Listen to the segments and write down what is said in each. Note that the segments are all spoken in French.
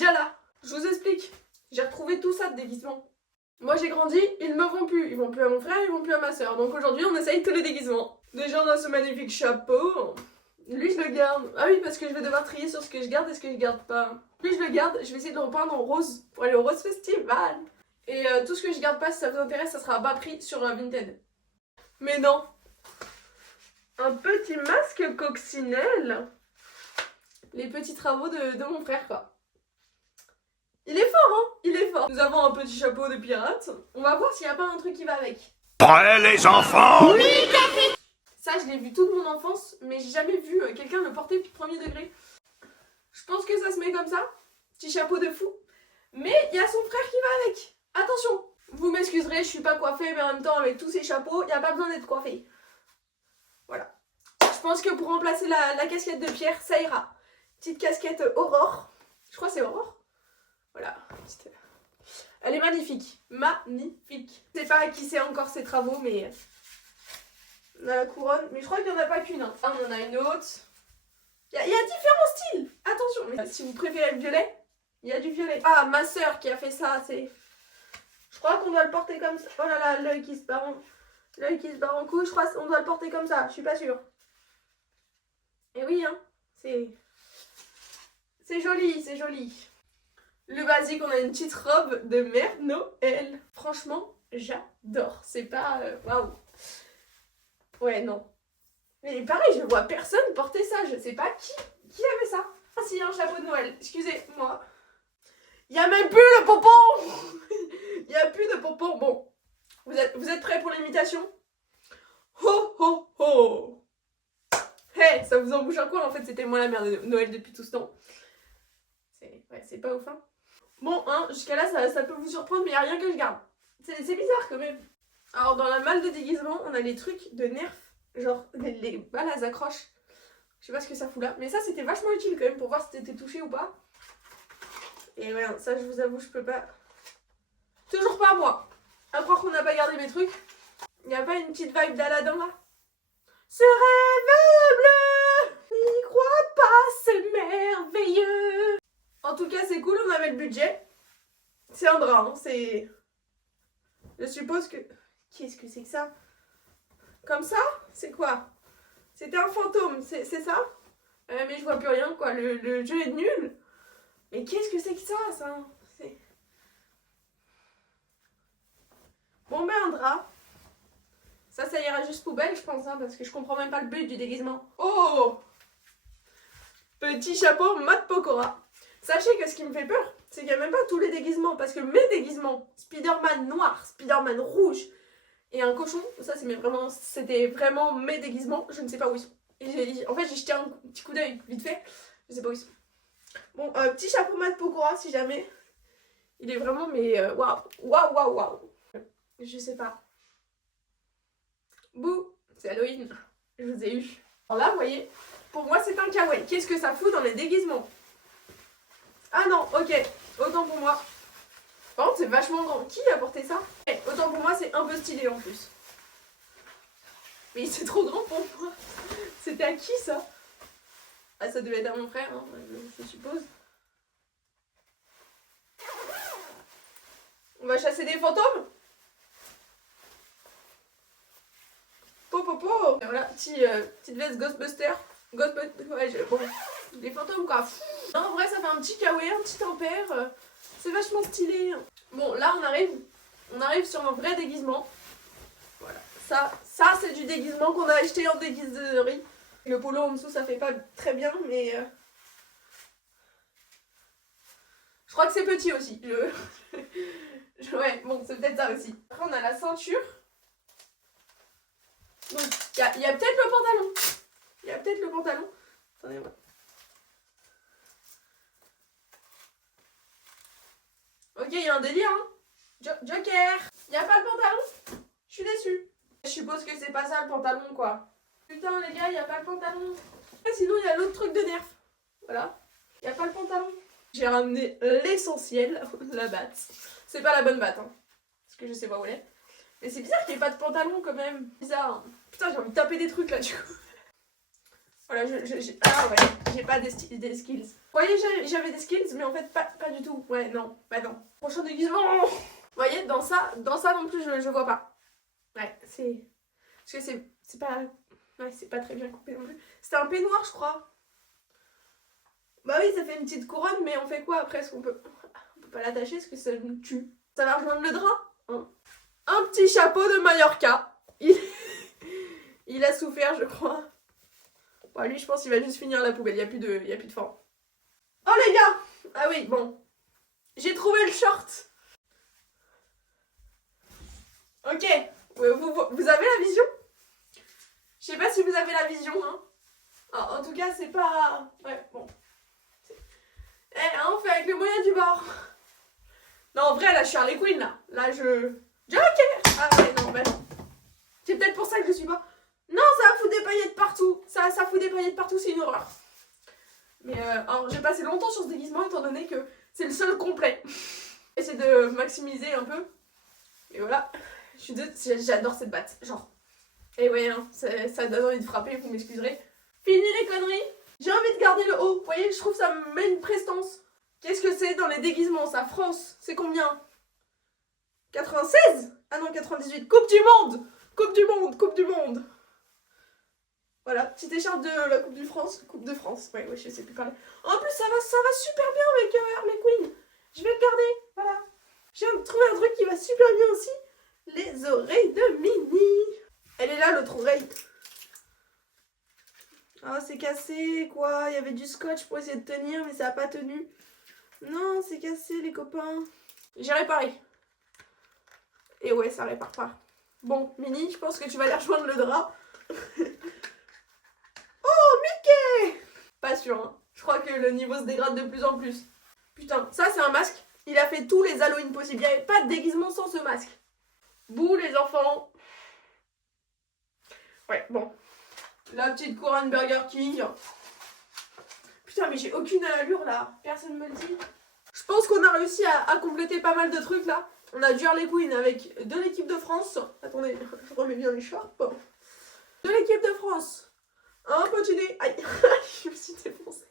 déjà là. Je vous explique. J'ai retrouvé tout ça de déguisement. Moi j'ai grandi, ils me vont plus. Ils vont plus à mon frère, ils vont plus à ma soeur. Donc aujourd'hui on essaye tous les déguisements. Déjà on a ce magnifique chapeau. Lui je le garde. Ah oui parce que je vais devoir trier sur ce que je garde et ce que je garde pas. Lui je le garde, je vais essayer de le repeindre en rose pour aller au Rose Festival. Et tout ce que je garde pas, si ça vous intéresse, ça sera à bas prix sur Vinted. Mais non. Un petit masque coccinelle. Les petits travaux de mon frère quoi. Il est fort hein, il est fort. Nous avons un petit chapeau de pirate. On va voir s'il n'y a pas un truc qui va avec. Prêts les enfants? Oui, ça je l'ai vu toute mon enfance, mais j'ai jamais vu quelqu'un le porter premier degré. Je pense que ça se met comme ça. Petit chapeau de fou. Mais il y a son frère qui va avec. Attention. Vous m'excuserez, je suis pas coiffée, mais en même temps avec tous ces chapeaux, il n'y a pas besoin d'être coiffée. Voilà. Je pense que pour remplacer la casquette de Pierre, ça ira. Petite casquette Aurore. Je crois que c'est Aurore. Voilà. Elle est magnifique. Magnifique. Je sais pas à qui c'est encore ses travaux, mais... On a la couronne. Mais je crois qu'il n'y en a pas qu'une. Hein. Ah, on en a une autre. Il y a différents styles. Attention. Mais si vous préférez le violet, il y a du violet. Ah, ma soeur qui a fait ça, c'est... Je crois qu'on doit le porter comme ça. Oh là là, l'œil qui se barre en couille. Je crois qu'on doit le porter comme ça. Je suis pas sûre. Et oui, hein. C'est joli, c'est joli. Le basique, on a une petite robe de Mère Noël. Franchement, j'adore. C'est pas... Waouh. Ouais, non. Mais pareil, je vois personne porter ça. Je sais pas qui avait ça. Ah si, un chapeau de Noël. Excusez-moi. Il y a même plus le pompon. Il n'y a plus de pompon. Bon, vous êtes prêts pour l'imitation? Ho ho ho. Hey, ça vous embouche un coin? En fait, c'était moi la mère de Noël depuis tout ce temps. C'est pas ouf, hein. Bon, hein, jusqu'à là, ça peut vous surprendre, mais il n'y a rien que je garde. C'est bizarre quand même. Alors, dans la malle de déguisement, on a les trucs de Nerf. Genre, les balles à accroches. Je sais pas ce que ça fout là. Mais ça, c'était vachement utile quand même pour voir si t'étais touché ou pas. Et ouais, ça, je vous avoue, je peux pas... Toujours pas moi. À croire qu'on n'a pas gardé mes trucs. Il n'y a pas une petite vibe d'Aladin là? Ce rêve bleu, n'y crois pas, c'est merveilleux. En tout cas, c'est cool, on avait le budget. C'est un drap, hein, c'est... Je suppose que... Qu'est-ce que c'est que ça? Comme ça? C'est quoi? C'était un fantôme, c'est ça? Mais je vois plus rien, quoi. Le jeu est nul. Mais qu'est-ce que c'est que ça? Bon, ben un drap. Ça ira juste poubelle, je pense, hein, parce que je comprends même pas le but du déguisement. Oh! Petit chapeau Matt Pokora. Sachez que ce qui me fait peur, c'est qu'il n'y a même pas tous les déguisements, parce que mes déguisements, Spider-Man noir, Spider-Man rouge et un cochon, ça c'était vraiment mes déguisements, je ne sais pas où ils sont. Et en fait, j'ai jeté un petit coup d'œil vite fait, je sais pas où ils sont. Bon, petit chapeau Matt Pokora, si jamais. Il est vraiment, mais waouh, waouh, waouh, waouh. Je sais pas. Bouh, c'est Halloween. Je vous ai eu. Alors là, vous voyez, pour moi, c'est un kawaii. Qu'est-ce que ça fout dans les déguisements? Ah non, ok. Autant pour moi. Par contre, c'est vachement grand. Qui a porté ça? Autant pour moi, c'est un peu stylé en plus. Mais c'est trop grand pour moi. C'était à qui ça? Ah, ça devait être à mon frère, hein, je suppose. On va chasser des fantômes? Popopo. Voilà, petite veste Ghostbuster. Ouais, bon, des fantômes quoi. Non, en vrai, ça fait un petit kawaii, un petit ampère. C'est vachement stylé. Bon, là, on arrive sur un vrai déguisement. Voilà, ça c'est du déguisement qu'on a acheté en déguiserie. Le polo en dessous, ça fait pas très bien, mais... Je crois que c'est petit aussi. Ouais, bon, c'est peut-être ça aussi. Après, on a la ceinture. Donc, il y a peut-être le pantalon. Il y a peut-être le pantalon. Attendez-moi. Ok, il y a un délire, hein. Joker. Il n'y a pas le pantalon. Je suis déçue. Je suppose que c'est pas ça le pantalon, quoi. Putain, les gars, il n'y a pas le pantalon. Sinon, il y a l'autre truc de Nerf. Voilà. Il n'y a pas le pantalon. J'ai ramené l'essentiel, la batte. C'est pas la bonne batte, hein. Parce que je sais pas où elle est. Mais c'est bizarre qu'il n'y ait pas de pantalon quand même. Bizarre. Putain, j'ai envie de taper des trucs là du coup. Voilà, ah ouais, j'ai pas des skills. Vous voyez, j'avais des skills, mais en fait, pas du tout. Ouais, non, bah non. Prochain déguisement. Vous voyez, dans ça non plus, je vois pas. Ouais, c'est... Parce que c'est pas... Ouais, c'est pas très bien coupé non plus. C'était un peignoir, je crois. Bah oui, ça fait une petite couronne, mais on fait quoi après? Est-ce qu'on peut... On peut pas l'attacher parce que ça nous tue. Ça va rejoindre le drap, hein. Un petit chapeau de Mallorca. Il a souffert, je crois. Bon, lui, je pense qu'il va juste finir la poubelle. Il y a plus de forme. Oh, les gars! Ah oui, bon. J'ai trouvé le short. Ok. Vous avez la vision? Je sais pas si vous avez la vision, hein. En tout cas, c'est pas... Ouais, bon. On fait avec le moyen du bord. Non, en vrai, là, je suis Harley Quinn, là. Là, ok. Ah ouais, non, bah non. C'est peut-être pour ça que je suis pas... Non, ça fout des paillettes partout. Ça fout des paillettes partout, c'est une horreur. Mais alors, j'ai passé longtemps sur ce déguisement, étant donné que c'est le seul complet. J'essaie de maximiser un peu. Et voilà. J'adore cette batte, genre. Et ouais, hein, ça donne envie de frapper, vous m'excuserez. Fini les conneries. J'ai envie de garder le haut. Vous voyez, je trouve que ça me met une prestance. Qu'est-ce que c'est dans les déguisements, ça? France, c'est combien? 96? Ah non, 98. Coupe du monde. Coupe du monde, Coupe du monde. Voilà, petite écharpe de la Coupe de France. Coupe de France. Ouais, je sais plus parler. En plus, ça va super bien avec Harley Quinn. Je vais le garder, voilà. J'ai trouvé un truc qui va super bien aussi. Les oreilles de Minnie. Elle est là, l'autre oreille. Ah, c'est cassé, quoi. Il y avait du scotch pour essayer de tenir, mais ça n'a pas tenu. Non, c'est cassé, les copains. J'ai réparé. Et ouais, ça répare pas. Bon, Minnie, je pense que tu vas aller rejoindre le drap. Oh, Mickey! Pas sûr, hein. Je crois que le niveau se dégrade de plus en plus. Putain, ça, c'est un masque. Il a fait tous les Halloween possibles. Il n'y avait pas de déguisement sans ce masque. Bouh, les enfants. Ouais, bon. La petite couronne Burger King. Putain, mais j'ai aucune allure là. Personne me le dit. Je pense qu'on a réussi à compléter pas mal de trucs là. On a du Harley Quinn avec de l'équipe de France. Attendez, je remets bien les shorts. De l'équipe de France. Un petit nez. Aïe, je me suis défoncée.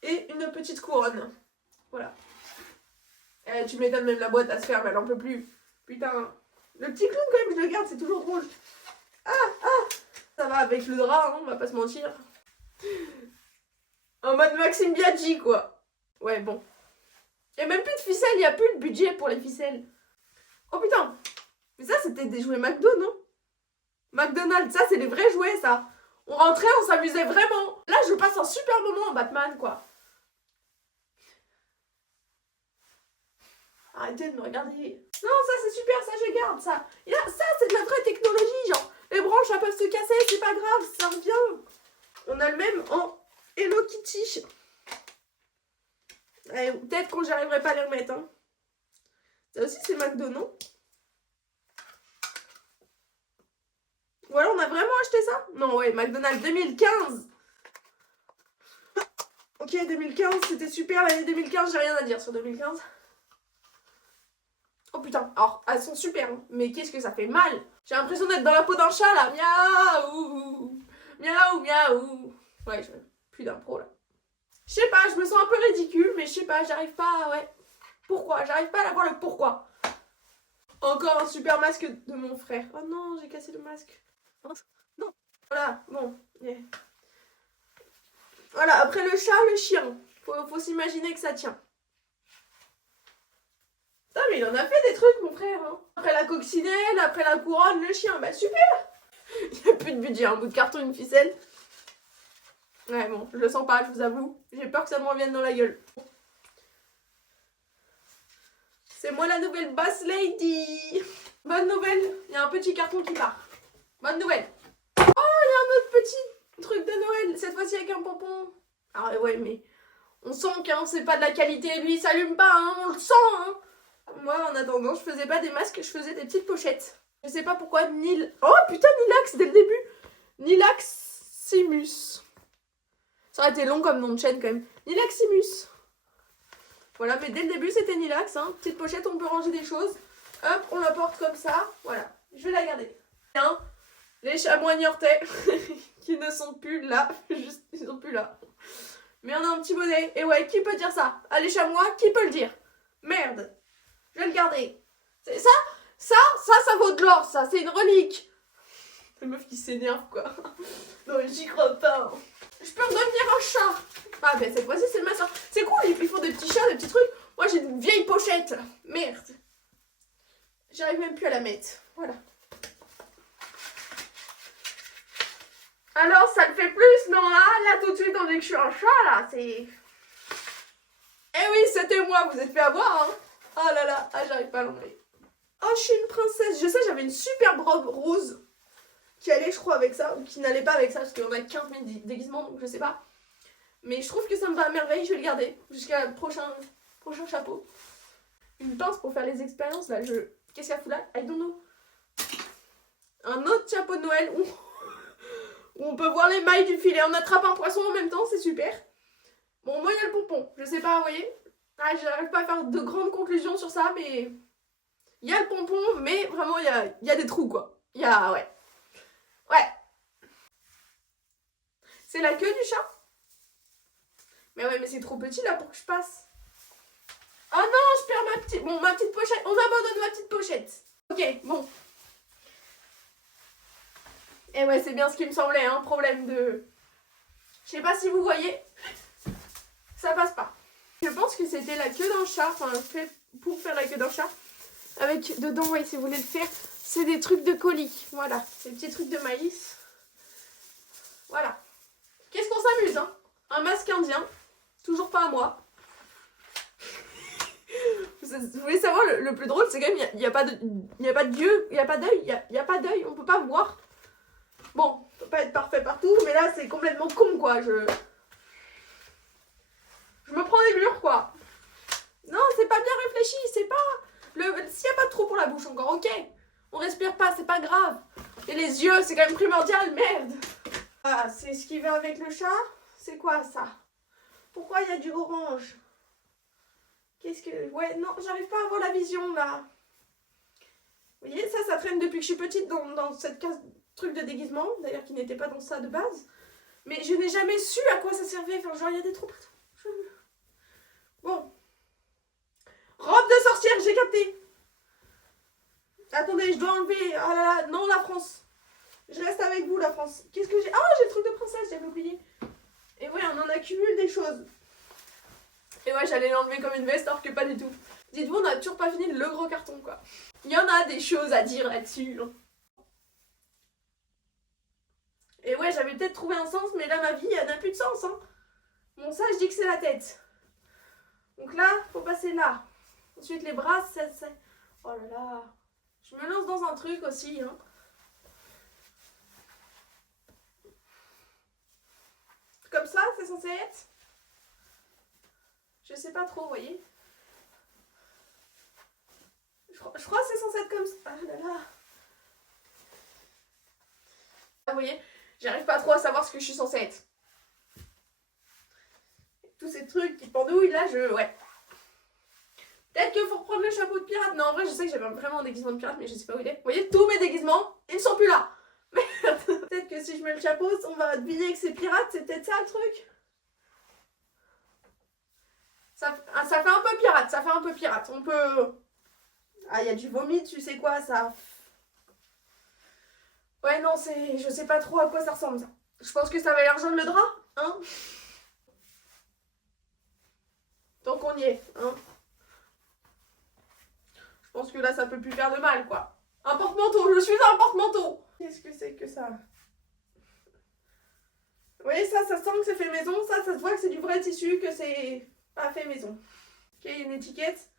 Et une petite couronne. Voilà. Tu m'étonnes, même la boîte à se faire, mais elle en peut plus. Putain. Le petit clown quand même, je le garde, c'est toujours drôle. Ah. Ça va avec le drap, hein, on va pas se mentir. En mode Maxime Biaggi, quoi. Ouais, bon. Il y a même plus de ficelles, il y a plus de budget pour les ficelles. Oh putain. Mais ça, c'était des jouets McDo, non? McDonald's, ça, c'est les vrais jouets, ça. On rentrait, on s'amusait vraiment. Là, je passe un super moment en Batman, quoi. Arrêtez de me regarder. Non, ça, c'est super, ça, je garde, ça. Et là, ça, c'est de la vraie technologie, genre. Les branches, elles peuvent se casser, c'est pas grave, ça revient. On a le même en Hello Kitty. Peut-être qu'on j'arriverai pas à les remettre, hein. Ça aussi, c'est McDo, non? Ou alors, on a vraiment acheté ça? Non, ouais, McDonald's 2015. Ok, 2015, c'était super, l'année 2015, j'ai rien à dire sur 2015. Oh putain, alors, elles sont super, hein, mais qu'est-ce que ça fait mal. J'ai l'impression d'être dans la peau d'un chat, là. Miaou. Miaou, miaou. Ouais, plus d'impro, là. Je sais pas, je me sens un peu ridicule, mais je sais pas, j'arrive pas, ouais. Pourquoi? J'arrive pas à avoir le pourquoi. Encore un super masque de mon frère. Oh non, j'ai cassé le masque. Non. Voilà, bon. Yeah. Voilà, après le chat, le chien. Faut s'imaginer que ça tient. Putain, mais il en a fait des trucs, mon frère. Hein. Après la coccinelle, après la couronne, le chien. Bah super. Il n'y a plus de budget, un bout de carton, une ficelle. Ouais, bon, je le sens pas, je vous avoue. J'ai peur que ça me revienne dans la gueule. C'est moi la nouvelle boss lady. Bonne nouvelle, il y a un petit carton qui part. Bonne nouvelle. Oh, il y a un autre petit truc de Noël. Cette fois-ci avec un pompon. Ah ouais, mais on sent que hein, c'est pas de la qualité. Lui, il s'allume pas, hein, on le sent. Hein. Moi, en attendant, je faisais pas des masques, je faisais des petites pochettes. Je sais pas pourquoi Oh putain, Nilax dès le début. Nilaximus. Ça aurait été long comme nom de chaîne quand même. Nilaximus. Voilà, mais dès le début c'était Nilax. Hein. Petite pochette, on peut ranger des choses. Hop, on la porte comme ça. Voilà, je vais la garder. Bien, Les chamois niortais qui ne sont plus là. Juste, ils sont plus là. Mais on a un petit bonnet. Et ouais, qui peut dire ça? Ah, les chamois, qui peut le dire? Merde. Je vais le garder. C'est ça, ça vaut de l'or, ça. C'est une relique. La meuf qui s'énerve, quoi. Non, mais j'y crois pas. Je peux redevenir un chat. Ah, ben cette fois-ci, c'est ma soeur. C'est cool, ils font des petits chats, des petits trucs. Moi, j'ai une vieille pochette. Merde. J'arrive même plus à la mettre. Voilà. Alors, ça le fait plus, non, là, tout de suite, on dit que je suis un chat, là, c'est... Eh oui, c'était moi, vous êtes fait avoir, hein. Oh là là, ah, j'arrive pas à l'enlever. Oh, je suis une princesse. Je sais, j'avais une superbe robe rose qui allait, je crois, avec ça, ou qui n'allait pas avec ça, parce qu'on a 15 000 déguisements, donc je sais pas. Mais je trouve que ça me va à merveille, je vais le garder jusqu'à le prochain chapeau. Une pince pour faire les expériences, là, Qu'est-ce qu'il y a fou là? I don't know. Un autre chapeau de Noël où on peut voir les mailles du filet. On attrape un poisson en même temps, c'est super. Bon, moi, il y a le pompon. Je sais pas, vous voyez? Ah, j'arrive pas à faire de grandes conclusions sur ça, mais... Il y a le pompon, mais vraiment, il y a des trous, quoi. Il y a... Ouais. Ouais. C'est la queue du chat? Mais ouais, mais c'est trop petit, là, pour que je passe. Oh non, je perds ma petite... Bon, ma petite pochette. On abandonne ma petite pochette. Ok, bon. Et ouais, c'est bien ce qui me semblait, hein. Problème de... Je sais pas si vous voyez. Ça passe pas. Je pense que c'était la queue d'un chat. Enfin, fait pour faire la queue d'un chat. Avec dedans, ouais, si vous voulez le faire, c'est des trucs de colis. Voilà, des petits trucs de maïs. Voilà. Qu'est-ce qu'on s'amuse, hein? Un masque indien. Toujours pas à moi. Vous voulez savoir, le plus drôle, c'est quand même, il n'y a pas de dieu, il n'y a pas d'œil, il n'y a pas d'œil, on peut pas voir. Bon, on peut pas être parfait partout, mais là, c'est complètement con, quoi. Je me prends des murs, quoi. Non, c'est pas bien réfléchi, c'est pas... S'il n'y a pas de trou pour la bouche encore, ok. On respire pas, c'est pas grave. Et les yeux, c'est quand même primordial, merde. Ah, c'est ce qui va avec le chat? C'est quoi, ça? Pourquoi il y a du orange? Qu'est-ce que... Ouais, non, j'arrive pas à avoir la vision, là. Vous voyez, ça traîne depuis que je suis petite dans cette case truc de déguisement. D'ailleurs, qui n'était pas dans ça de base. Mais je n'ai jamais su à quoi ça servait. Enfin, genre, il y a des trous partout. Bon. Robe de sorcière, j'ai capté. Attendez, je dois enlever... Oh là là, non, la France. Je reste avec vous, la France. Qu'est-ce que j'ai... Ah, j'ai le truc de princesse, j'avais oublié. Et ouais, on en accumule des choses. Et ouais, j'allais l'enlever comme une veste, alors que pas du tout. Dites-vous, on n'a toujours pas fini le gros carton, quoi. Il y en a des choses à dire là-dessus. Et ouais, j'avais peut-être trouvé un sens, mais là, ma vie, elle n'a plus de sens, hein. Bon, ça, je dis que c'est la tête. Donc là, faut passer là. Ensuite, les bras, c'est... Oh là là. Je me lance dans un truc aussi, hein. Comme ça, c'est censé être? Je sais pas trop, vous voyez. Je crois que c'est censé être comme ça. Ah là là. Ah, vous voyez, j'arrive pas trop à savoir ce que je suis censée être. Tous ces trucs qui pendouillent, là, ouais. Peut-être qu'il faut reprendre le chapeau de pirate. Non, en vrai, je sais que j'avais vraiment un déguisement de pirate, mais je sais pas où il est. Vous voyez, tous mes déguisements, ils ne sont plus là. Merde. Peut-être que si je mets le chapeau, on va deviner que c'est pirate. C'est peut-être ça, le truc. Ça fait un peu pirate, ça fait un peu pirate. On peut... Ah, il y a du vomi, tu sais quoi, ça... Ouais, non, c'est... Je sais pas trop à quoi ça ressemble, ça. Je pense que ça va aller rejoindre le drap, hein. Tant qu'on y est, hein. Je pense que là, ça peut plus faire de mal, quoi. Un porte-manteau, je suis un porte-manteau. Qu'est-ce que c'est que ça? Vous voyez, ça sent que c'est fait maison. Ça se voit que c'est du vrai tissu, que c'est pas fait maison. Ok, il y a une étiquette.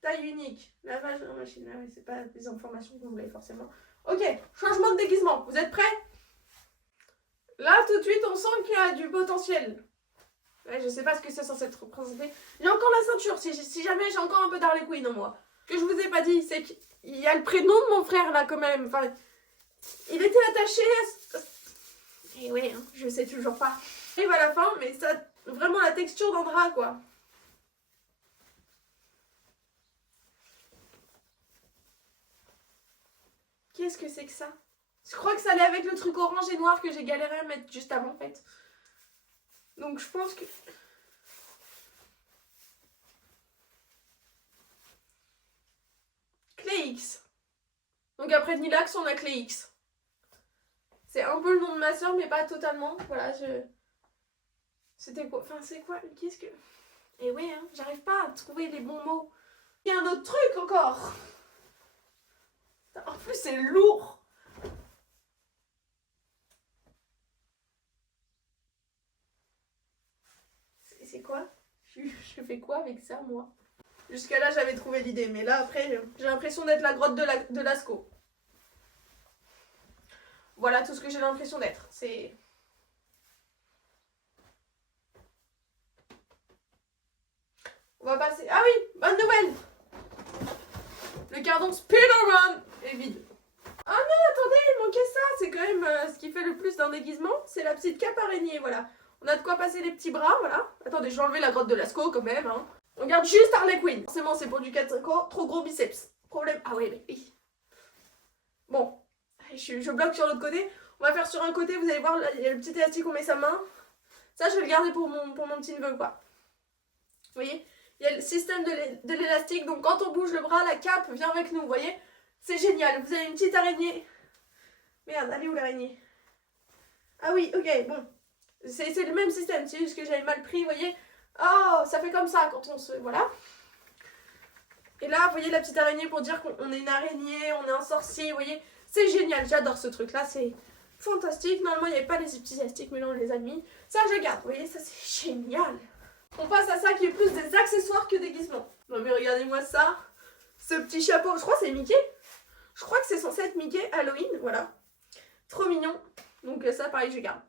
Taille unique. Lavage en machine. Ah oui, c'est pas des informations que vous voulez forcément. Ok, changement de déguisement. Vous êtes prêts? Là, tout de suite, on sent qu'il y a du potentiel. Ouais, je sais pas ce que c'est censé être représenté. J'ai encore la ceinture. Si jamais j'ai encore un peu d'Harley Quinn en moi. Ce que je vous ai pas dit, c'est qu'il y a le prénom de mon frère là quand même. Enfin, il était attaché à... Et ouais, hein, je sais toujours pas. Arrive à la fin, mais ça... Vraiment la texture d'un drap, quoi. Qu'est-ce que c'est que ça? Je crois que ça allait avec le truc orange et noir que j'ai galéré à mettre juste avant en fait. Donc je pense que... Clé X. Donc après Nilax, on a Clé X. C'est un peu le nom de ma soeur, mais pas totalement. Voilà, C'était quoi? Enfin, c'est quoi? Qu'est-ce que... Et ouais, hein, j'arrive pas à trouver les bons mots. Il y a un autre truc encore. En plus, c'est lourd. C'est quoi? Je fais quoi avec ça, moi? Jusqu'à là, j'avais trouvé l'idée. Mais là, après, j'ai l'impression d'être la grotte de Lascaux. Voilà tout ce que j'ai l'impression d'être. C'est... On va passer... Ah oui, bonne nouvelle. Le cardon Spider-Man est vide. Ah non, attendez, il manquait ça. C'est quand même ce qui fait le plus d'un déguisement. C'est la petite cape araignée, voilà. On a de quoi passer les petits bras, voilà. Attendez, je vais enlever la grotte de Lascaux quand même. Hein. On garde juste Harley Quinn. Forcément, c'est pour du 4-5 ans. Trop gros biceps. Problème... Ah oui, mais oui. Bon, je bloque sur l'autre côté. On va faire sur un côté, vous allez voir, là, il y a le petit élastique, on met sa main. Ça, je vais le garder pour mon petit neveu, quoi. Vous voyez? Il y a le système de l'élastique, donc quand on bouge le bras, la cape vient avec nous, vous voyez? C'est génial, vous avez une petite araignée. Merde, elle est où l'araignée? Ah oui, ok, bon. C'est le même système, c'est juste que j'avais mal pris, vous voyez? Oh, ça fait comme ça quand on se... Voilà. Et là, vous voyez la petite araignée pour dire qu'on est une araignée, on est un sorcier, vous voyez? C'est génial, j'adore ce truc-là, c'est fantastique. Normalement, il n'y avait pas les petits élastiques, mais là, on les a mis. Ça, je garde, vous voyez? Ça, c'est génial. On passe à ça qui est plus des accessoires que déguisements. Non mais regardez-moi ça. Ce petit chapeau, je crois que c'est Mickey. Je crois que c'est censé être Mickey Halloween, voilà. Trop mignon. Donc ça pareil je garde.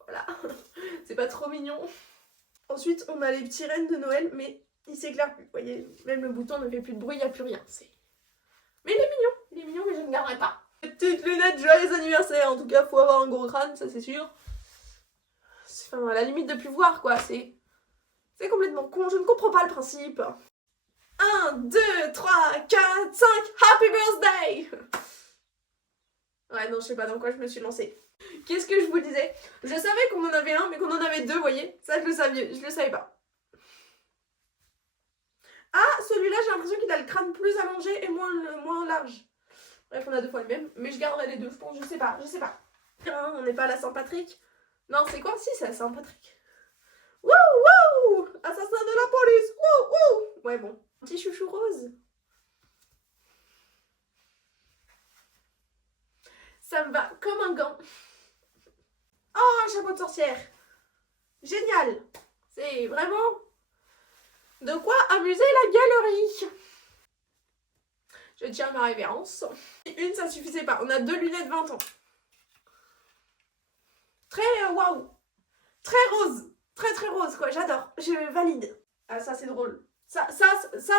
Voilà. C'est pas trop mignon. Ensuite on a les petits rennes de Noël, mais il s'éclaire plus. Vous voyez, même le bouton ne fait plus de bruit, il n'y a plus rien. Mais il est mignon. Il est mignon mais je ne garderai pas. Petites lunettes, joyeux anniversaire. En tout cas, faut avoir un gros crâne, ça c'est sûr. Enfin, à la limite de plus voir quoi, c'est complètement con, je ne comprends pas le principe. 1, 2, 3, 4, 5, Happy Birthday! Ouais, non, je sais pas dans quoi je me suis lancée. Qu'est-ce que je vous disais? Je savais qu'on en avait un, mais qu'on en avait deux, vous voyez? Ça, je le savais pas. Ah, celui-là, j'ai l'impression qu'il a le crâne plus allongé et moins large. Bref, on a deux fois le même, mais je garderai les deux, je pense, je sais pas. On n'est pas à la Saint-Patrick. Non, c'est quoi? Si, c'est la Saint-Patrick. Wouh, wouh! Assassin de la police! Wouh, wouh! Ouais, bon. Petit chouchou rose. Ça me va comme un gant. Oh, un chapeau de sorcière. Génial. C'est vraiment de quoi amuser la galerie. Je tiens ma révérence. Une, ça suffisait pas. On a deux lunettes 20 ans. Très waouh. Très rose. Très rose, quoi. J'adore. Je valide. Ah, ça, c'est drôle. Ça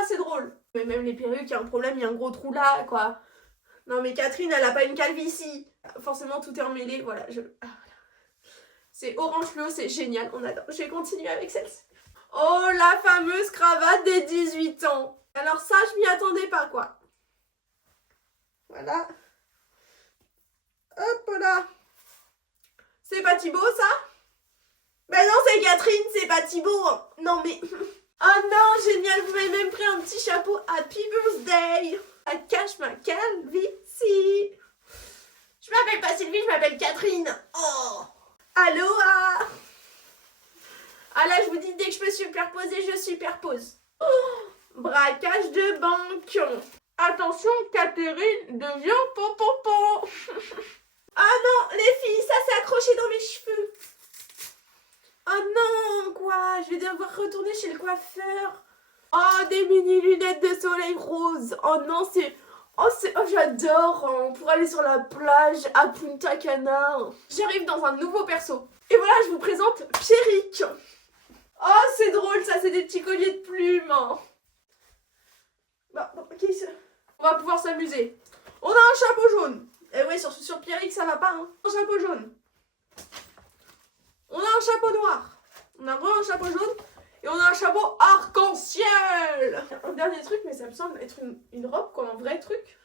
c'est drôle. Mais même les perruques, il y a un problème, il y a un gros trou là, quoi. Non, mais Catherine, elle a pas une calvitie. Forcément, tout est emmêlé, voilà. C'est orange fluo, c'est génial, on adore. Je vais continuer avec celle-ci. Oh, la fameuse cravate des 18 ans. Alors ça, je m'y attendais pas, quoi. Voilà. Hop là. C'est pas Thibaut, ça? Ben non, c'est Catherine, c'est pas Thibaut. Non, mais... Oh non, génial, vous m'avez même pris un petit chapeau. Happy birthday. Ça cache ma calvitie. Je m'appelle pas Sylvie, je m'appelle Catherine. Oh. Aloha. Ah là, je vous dis, dès que je peux superposer, je superpose. Oh. Braquage de banque. Attention, Catherine devient pompon. Ah non, les filles, ça s'est accroché dans mes cheveux. Oh non, quoi, je vais devoir retourner chez le coiffeur. Oh, des mini lunettes de soleil rose. Oh non, c'est... Oh, j'adore. On pourrait aller sur la plage à Punta Cana. J'arrive dans un nouveau perso. Et voilà, je vous présente Pierrick. Oh, c'est drôle, ça, c'est des petits colliers de plumes. Bon, ok, on va pouvoir s'amuser. On a un chapeau jaune. Et oui, sur Pierrick, ça va pas, hein. Un chapeau jaune. On a un chapeau noir. On a un chapeau jaune. Et on a un chapeau arc-en-ciel. Un dernier truc, mais ça me semble être une robe, quoi, un vrai truc.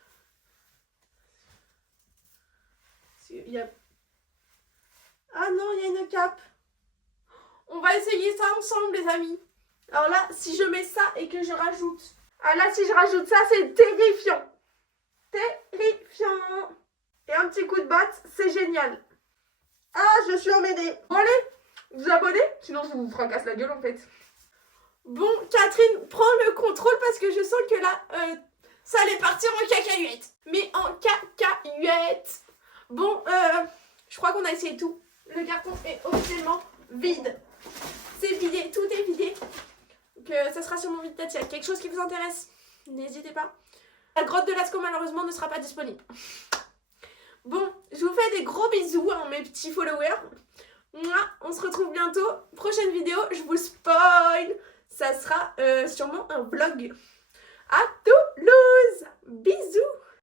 Il y a... Ah non, il y a une cape. On va essayer ça ensemble, les amis. Alors là, si je mets ça et que je rajoute... Ah là, si je rajoute ça, c'est terrifiant. Terrifiant. Et un petit coup de batte, c'est génial. Ah, je suis emmêlée. Bon allez, vous abonnez? Sinon, je vous fracasse la gueule en fait. Bon, Catherine, prends le contrôle parce que je sens que là, ça allait partir en cacahuète. Mais en cacahuète. Bon, je crois qu'on a essayé tout. Le carton est officiellement vide. C'est vidé, tout est vidé. Donc ça sera sur mon vide tête. S'il y a quelque chose qui vous intéresse, n'hésitez pas. La grotte de Lascaux malheureusement ne sera pas disponible. Bon, je vous fais des gros bisous, hein, mes petits followers. Mouah, on se retrouve bientôt. Prochaine vidéo, je vous spoil. Ça sera sûrement un vlog à Toulouse. Bisous.